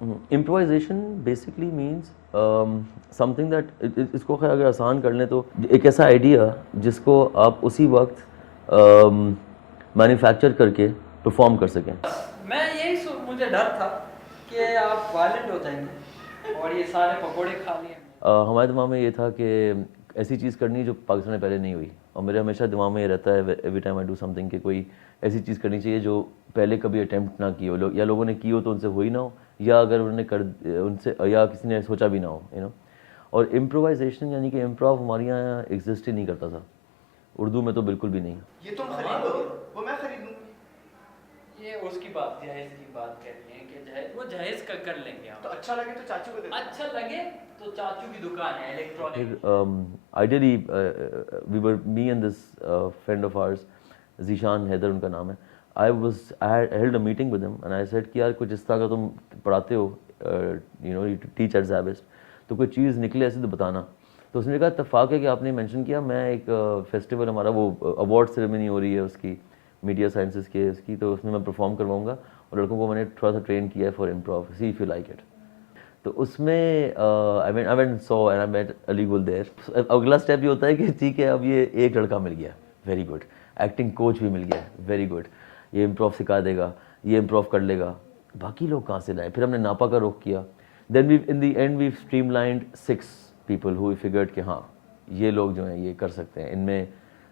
Improvisation basically means something that, इसको खैर अगर आसान कर लें तो एक ऐसा आइडिया जिसको आप उसी वक्त मैन्युफैक्चर करके परफॉर्म कर सकें। मैं मुझे डर था कि आप वायलेंट हो जाएंगे और ये सारे पकोड़े खा लिए। हमारे दिमाग में ये था कि ऐसी चीज़ करनी जो पाकिस्तान में पहले नहीं हुई, और मेरे हमेशा दिमाग में ये रहता है every time I do something कि कोई ऐसी चीज़ करनी चाहिए जो पहले कभी अटेम्प्ट ना की हो, या लोगों ने की हो तो उनसे हुई ना हो, या अगर उन्होंने कर उनसे या किसी ने सोचा भी ना हो, और इम्प्रोवाइजेशन यानी कि इम्प्रोव हमारे यहाँ एग्जिस्ट ही नहीं करता था, उर्दू में तो बिल्कुल भी नहीं। ये तुम खरीद लोगे, वो मैं खरीद लूंगा। ये उसकी बात, जहेज की बात कर रही है कि जहेज, वो जहेज कर लेंगे हम। तो अच्छा लगे तो चाचू को दे दो। अच्छा लगे तो चाचू की दुकान है इलेक्ट्रॉनिक। फिर ideally we were me and this friend of ours, Zeeshan Haider उनका नाम है। I held a meeting with him and I said कि यार कुछ इस तरह का तुम पढ़ाते हो, यू टीच एट ज़ैबिस्ट, तो कोई चीज़ निकले ऐसे तो बताना। तो उसने कहा इत्तेफाक है कि आपने मेंशन किया, मैं एक फेस्टिवल हमारा वो अवार्ड सेरेमनी हो रही है उसकी, मीडिया साइंसेस के उसकी, तो उसमें मैं परफॉर्म करवाऊंगा और लड़कों को मैंने थोड़ा सा ट्रेन किया है for improv, see if you like it. तो उसमें I went so and I met Ali Gul there. अगला स्टेप ये होता है कि ठीक है अब ये एक लड़का मिल गया, वेरी गुड, एक्टिंग कोच भी मिल गया, वेरी गुड, ये इम्प्रोव सिखा देगा, ये इम्प्रोव कर लेगा, बाकी लोग कहाँ से लाए। फिर हमने नापा का रुख किया, then we in the end we streamlined 6 people who figured कि हाँ ये लोग जो हैं ये कर सकते हैं, इनमें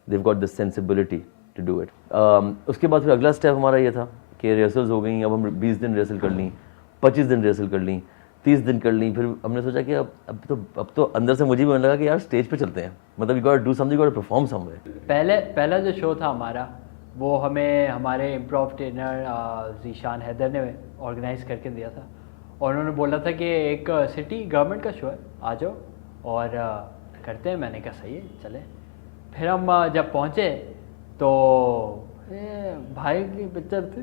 they've got the sensibility to do it. उसके बाद फिर अगला स्टेप हमारा ये था कि रिहर्सल्स हो गई, अब हम 20 दिन रिहर्सल कर ली, 25 दिन रिहर्सल कर ली, 30 दिन कर ली। फिर हमने सोचा कि अब तो अंदर से मुझे भी मन लगा कि यार स्टेज पे चलते हैं, मतलब you got do something, you got perform somewhere. पहला जो शो था हमारा, वो हमें हमारे इम्प्रोव ट्रेनर जीशान हैदर ने ऑर्गेनाइज करके दिया था, और उन्होंने बोला था कि एक सिटी गवर्नमेंट का शो है, आ जाओ और करते हैं। मैंने कहा सही है चले। फिर हम जब पहुँचे तो भाई की पिक्चर थी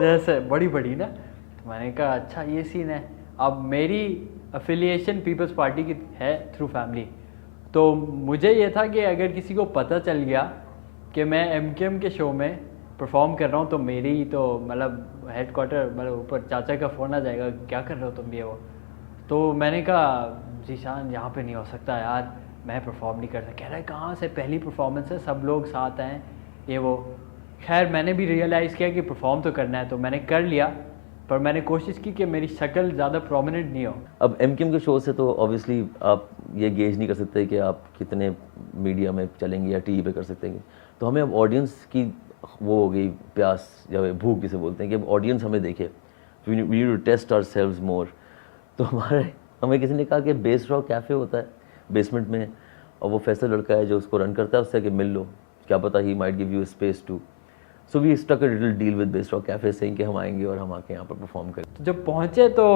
जैसे बड़ी बड़ी ना, तो मैंने कहा अच्छा ये सीन है। अब मेरी अफिलिएशन पीपल्स पार्टी की है थ्रू फैमिली, तो मुझे ये था कि अगर किसी को पता चल गया कि मैं एमकेएम के शो में परफॉर्म कर रहा हूँ तो मेरी तो मतलब हेड क्वार्टर मतलब ऊपर चाचा का फ़ोन आ जाएगा, क्या कर रहे हो तुम ये वो। तो मैंने कहा जीशान यहाँ पे नहीं हो सकता यार, मैं परफॉर्म नहीं कर सकता। कह रहा है कहाँ से, पहली परफॉर्मेंस है, सब लोग साथ हैं ये वो। खैर मैंने भी रियलाइज़ किया कि परफॉर्म तो करना है, तो मैंने कर लिया, पर मैंने कोशिश की कि मेरी शक्ल ज़्यादा प्रोमिनेंट नहीं हो। अब एमकेएम के शो से तो ऑब्वियसली आप ये गेज नहीं कर सकते कि आप कितने मीडिया में चलेंगे या टीवी पे कर सकते हैं, तो हमें अब ऑडियंस की वो हो गई प्यास या भूख जिसे बोलते हैं कि अब ऑडियंस हमें देखे, we need to test ourselves more. तो हमें किसी ने कहा कि बेस रॉक कैफ़े होता है बेसमेंट में, और वो फैसल लड़का है जो उसको रन करता है, उससे कि मिल लो, क्या पता he might give you space too. So we stuck a little deal with Base Rock Cafe से कि हम आएंगे और हम आके यहाँ पर परफॉर्म करें। तो जब पहुँचे तो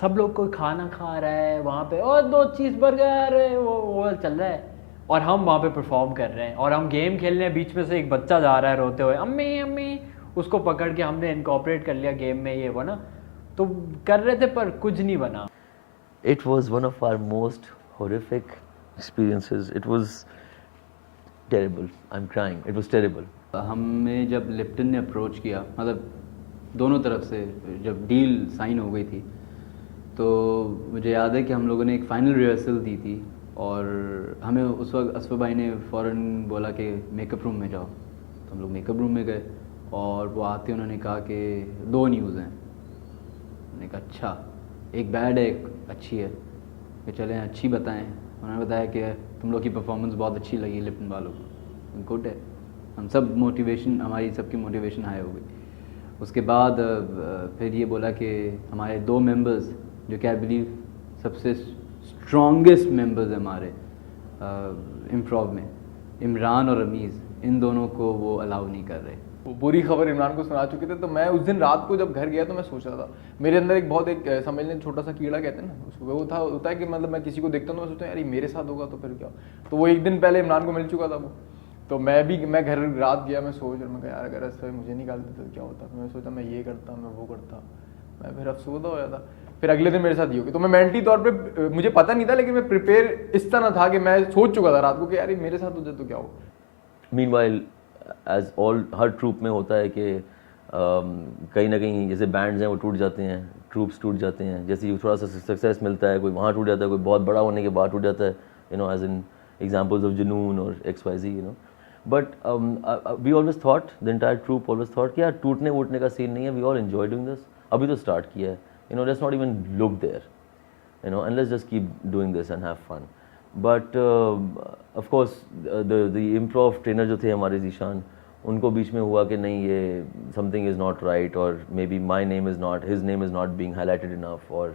सब लोग कोई खाना खा रहा है वहाँ पे, और 2 चीज़ बर्गर वो चल रहा है, और हम वहाँ पे परफॉर्म कर रहे हैं, और हम गेम खेल रहे हैं। बीच में से एक बच्चा जा रहा है रोते हुए, अम्मी अम्मी, उसको पकड़ के हमने इनकॉर्पोरेट कर लिया गेम में, ये वो ना, तो कर रहे थे पर कुछ नहीं बना। It was one of our most horrific experiences. It was terrible. I'm crying. It was terrible. हमें जब लिप्टन ने अप्रोच किया, मतलब दोनों तरफ से जब डील साइन हो गई थी, तो मुझे याद है कि हम लोगों ने एक फ़ाइनल रिहर्सल दी थी, और हमें उस वक्त असफ़ भाई ने फ़ौरन बोला कि मेकअप रूम में जाओ। तो हम लोग मेकअप रूम में गए, और वो आते उन्होंने कहा कि 2 न्यूज़ हैं। मैंने कहा अच्छा, एक बैड है एक अच्छी है, कि चलें अच्छी बताएं। उन्होंने बताया कि तुम लोग की परफॉर्मेंस बहुत अच्छी लगी लिप्टन वालों को, गुड है। हम सब मोटिवेशन, हमारी सबकी मोटिवेशन हाई हो गई। उसके बाद फिर ये बोला कि हमारे 2 मेंबर्स जो कि आई बिलीव सबसे स्ट्रॉन्गेस्ट मेंबर्स हैं हमारे इम्प्रोव में, इमरान और अमीज़, इन दोनों को वो अलाउ नहीं कर रहे। वो बुरी खबर इमरान को सुना चुके थे। तो मैं उस दिन रात को जब घर गया तो मैं सोच रहा था, मेरे अंदर एक बहुत एक समझ लें छोटा सा कीड़ा कहते हैं ना उसको, वो था होता है कि मतलब मैं किसी को देखता हूँ तो मैं सोचता हूँ यार ये मेरे साथ होगा तो फिर क्या। तो वो एक दिन पहले इमरान को मिल चुका था वो, तो मैं घर रात गया, मैं सोच रहा, मैं कहा यार अगर ऐसा मुझे निकाल देते तो क्या होता। फिर मैं सोचा मैं ये करता, मैं वो करता, मैं फिर अफसोदा हो जाता। फिर अगले दिन मेरे साथ ये हो गया। तो मैं मेंटली तौर पे मुझे पता नहीं था, लेकिन मैं प्रिपेयर इस तरह था कि मैं सोच चुका था रात को कि यार ये मेरे साथ हो जाए तो क्या हो। Meanwhile, as all हर ट्रूप में होता है कि कहीं ना कहीं जैसे बैंड्स हैं वो टूट जाते हैं, ट्रूप्स टूट जाते हैं, जैसे ही थोड़ा सा सक्सेस मिलता है कोई वहाँ टूट जाता है, कोई बहुत बड़ा होने के बाद टूट जाता है, as in examples of Junoon और XYZ. But we always thought, the entire troupe always thought कि यार टूटने वूटने का सीन नहीं है, we all enjoy doing this, अभी तो स्टार्ट किया है, let's not even look there, and let's just keep doing this and have fun. But of course the improv trainer जो थे हमारे जीशान, उनको बीच में हुआ कि नहीं ये something is not right, or maybe my name is not, his name is not being highlighted enough, or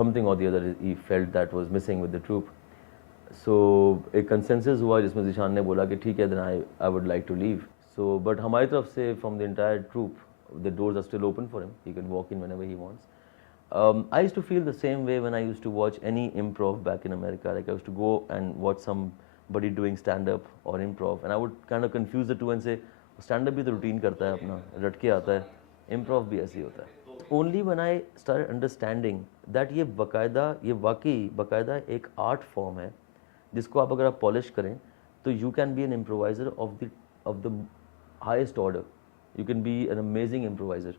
something or the other he felt that was missing with the troupe. So एक consensus हुआ जिसमें जीशान ने बोला कि ठीक है, then I would like to leave. So but हमारी तरफ से from the entire troupe, the doors are still open for him, he can walk in whenever he wants. I used to feel the same way when I used to watch any improv back in America. Like I used to go and watch somebody doing stand-up or improv, and I would kind of confuse the two and say, stand-up भी तो routine करता है अपना, रट के आता है, improv भी ऐसे ही होता है. Only when I started understanding that ये वाकई बकायदा एक art form है, जिसको आप अगर आप polish करें, तो you can be an improviser of the highest order. You can be an amazing improviser.